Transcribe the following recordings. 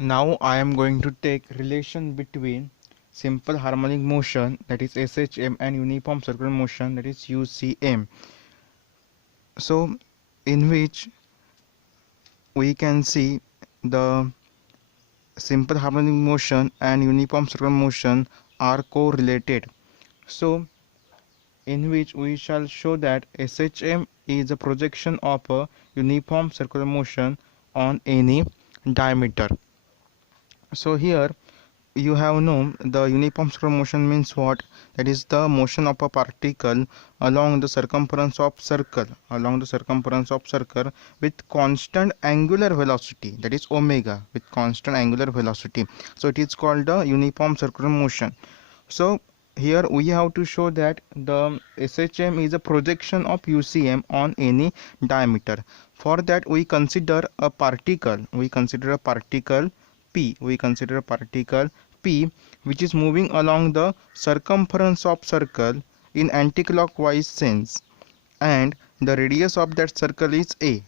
Now I am going to take relation between simple harmonic motion, that is SHM, and uniform circular motion, that is UCM. So in which we can see the simple harmonic motion and uniform circular motion are correlated. So in which we shall show that SHM is a projection of a uniform circular motion on any diameter. So here you have known the uniform circular motion means what? That is the motion of a particle along the circumference of circle, with constant angular velocity, that is omega, with constant angular velocity. So it is called the uniform circular motion. So here we have to show that the SHM is a projection of UCM on any diameter. For that we consider a particle, P, which is moving along the circumference of circle in anticlockwise sense, and the radius of that circle is a.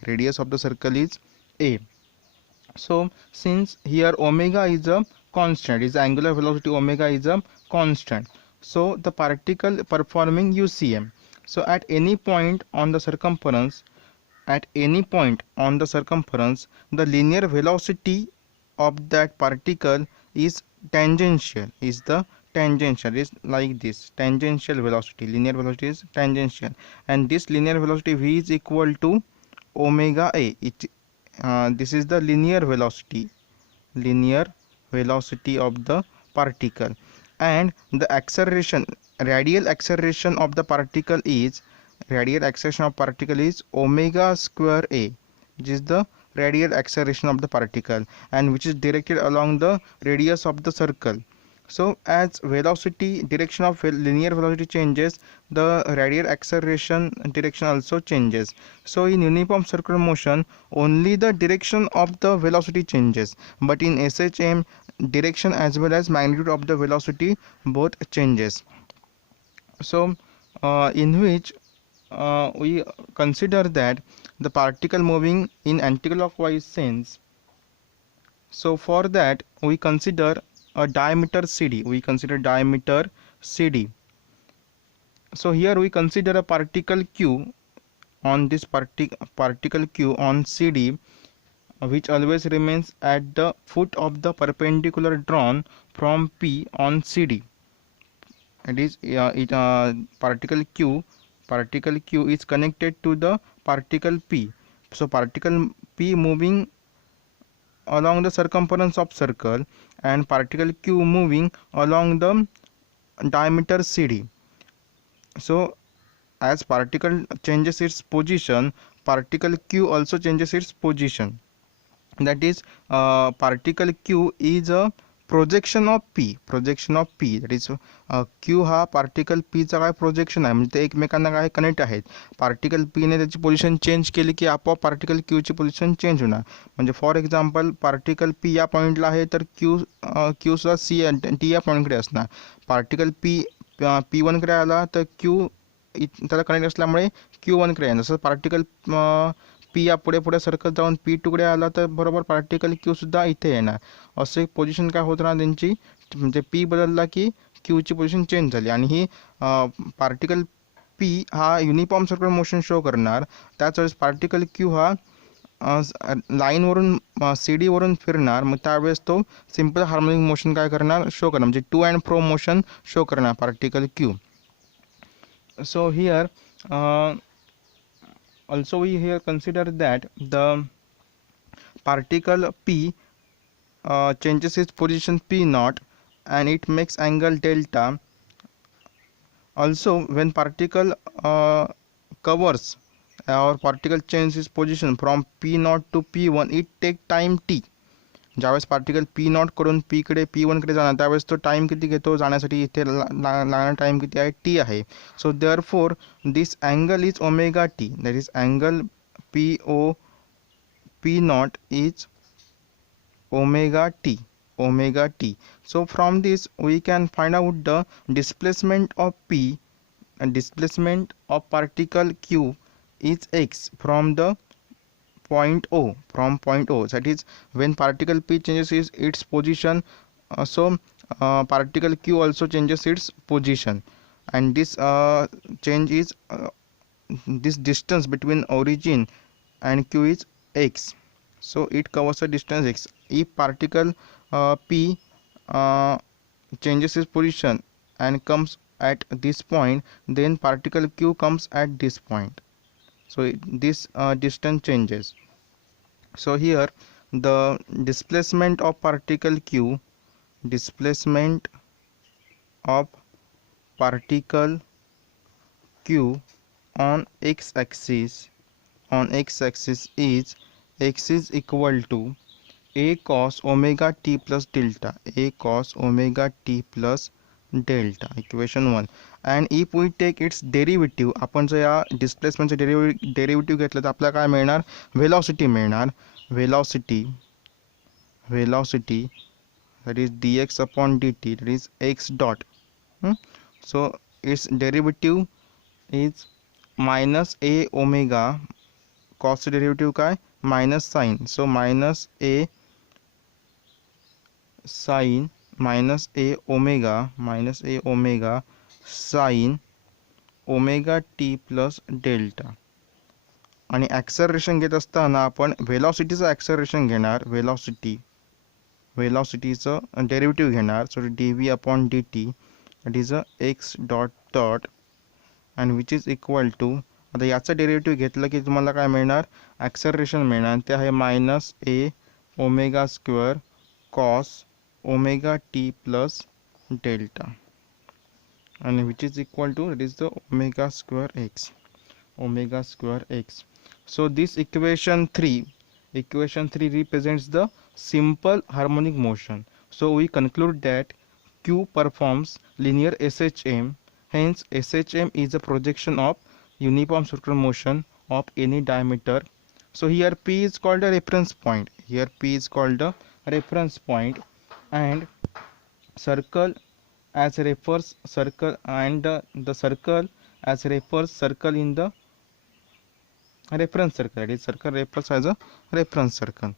So since here omega is a constant, is angular velocity, omega is a constant, so the particle performing UCM. So at any point on the circumference, the linear velocity of that particle is tangential, is like this, tangential velocity, linear velocity is tangential, and this linear velocity v is equal to omega a. This is the linear velocity of the particle, and the acceleration, radial acceleration of the particle is omega square a, which is the radial acceleration of the particle, and which is directed along the radius of the circle. So as velocity, direction of linear velocity changes, the radial acceleration direction also changes. So in uniform circular motion only the direction of the velocity changes, but in SHM direction as well as magnitude of the velocity both changes. So in which we consider that the particle moving in anticlockwise sense. So for that we consider a diameter CD. So here we consider a particle Q on this particle Q on CD, which always remains at the foot of the perpendicular drawn from P on CD. It is particle Q is connected to the particle P. So particle P moving along the circumference of circle, and particle Q moving along the diameter CD. So as particle changes its position, particle Q also changes its position. That is, particle Q is a projection of P. That is, Q हा particle P चा काय projection आहे, म्हणजे ते एकमेकांना काय connect आहेत. Particle P ने त्याची पोझिशन चेंज केली की आपोआप पार्टिकल Q ची पोझिशन चेंज होणार. म्हणजे फॉर एक्झाम्पल पार्टिकल P या पॉईंटला आहे तर Q सुद्धा C D या पॉईंटकडे असणार. पार्टिकल P1 कडे आला तर Q त्याला कनेक्ट असल्यामुळे Q1 कडे येणार. जसं पार्टिकल P या पुढे सरकत जाऊन P2 कडे आला तर बरोबर पार्टिकल Q सुद्धा इथे येणार. असे पोझिशन काय होत राहणार त्यांची, म्हणजे P बदलला की Q ची पोझिशन चेंज झाली, आणि ही पार्टिकल P हा युनिफॉर्म सर्क्युलर मोशन शो करणार. त्याच वेळेस पार्टिकल Q हा लाईनवरून CD वरून फिरणार. मग त्यावेळेस तो सिंपल हार्मोनिक मोशन काय करणार, शो करणार, म्हणजे to and fro motion show करणार particle Q. So here also we here consider that the particle P changes its position P naught, and it makes angle delta. Also when particle covers or particle changes its position from P naught to P1, it take time t. ज्यावेळेस particle P not कडून P कडे P1 कडे जाणार त्यावेळेस तो time किती घेतो जाण्यासाठी, इथे लागणारा टाइम किती आहे, t आहे. So therefore this angle is omega t, that is angle P not is omega t. So from this we can find out the displacement of P, and displacement of particle Q is x from the point O, that is when particle P changes its position, particle Q also changes its position, and this change is this distance between origin and Q is x, so it covers the distance x. If particle P uh, changes its position and comes at this point, then particle Q comes at this point, so this distance changes. So here the displacement of particle Q, displacement of particle Q on x-axis, is x is equal to a cos omega t plus delta, a cos omega t plus delta, equation 1. and if we take its derivative, आपण जर या डिस्प्लेसमेंटचे derivative घेतलं तर आपल्याला काय मिळणार, velocity मिळणार. Velocity that is dx upon dt, that is x dot. So its derivative is minus a omega, cos derivative काय, minus sin, so minus a sin minus a omega sin omega t plus delta. आणि acceleration घेत असताना आपण व्हेलॉसिटीचं acceleration घेणार, व्हेलॉसिटीचं derivative घेणार. So dv upon dt that is a x dot dot and which is equal to, आता याचं डेरिव्हेटिव्ह घेतलं की तुम्हाला काय मिळणार, ॲक्सलरेशन मिळणार, ते आहे minus A omega square cos omega T plus delta, and which is equal to, that is the omega square x. So this equation 3 represents the simple harmonic motion. So we conclude that Q performs linear SHM, hence SHM is a projection of uniform circular motion of any diameter. So here P is called a reference point, and circle as refers circle, and the circle as refers circle in the reference circle, that is circle refers as a reference circle.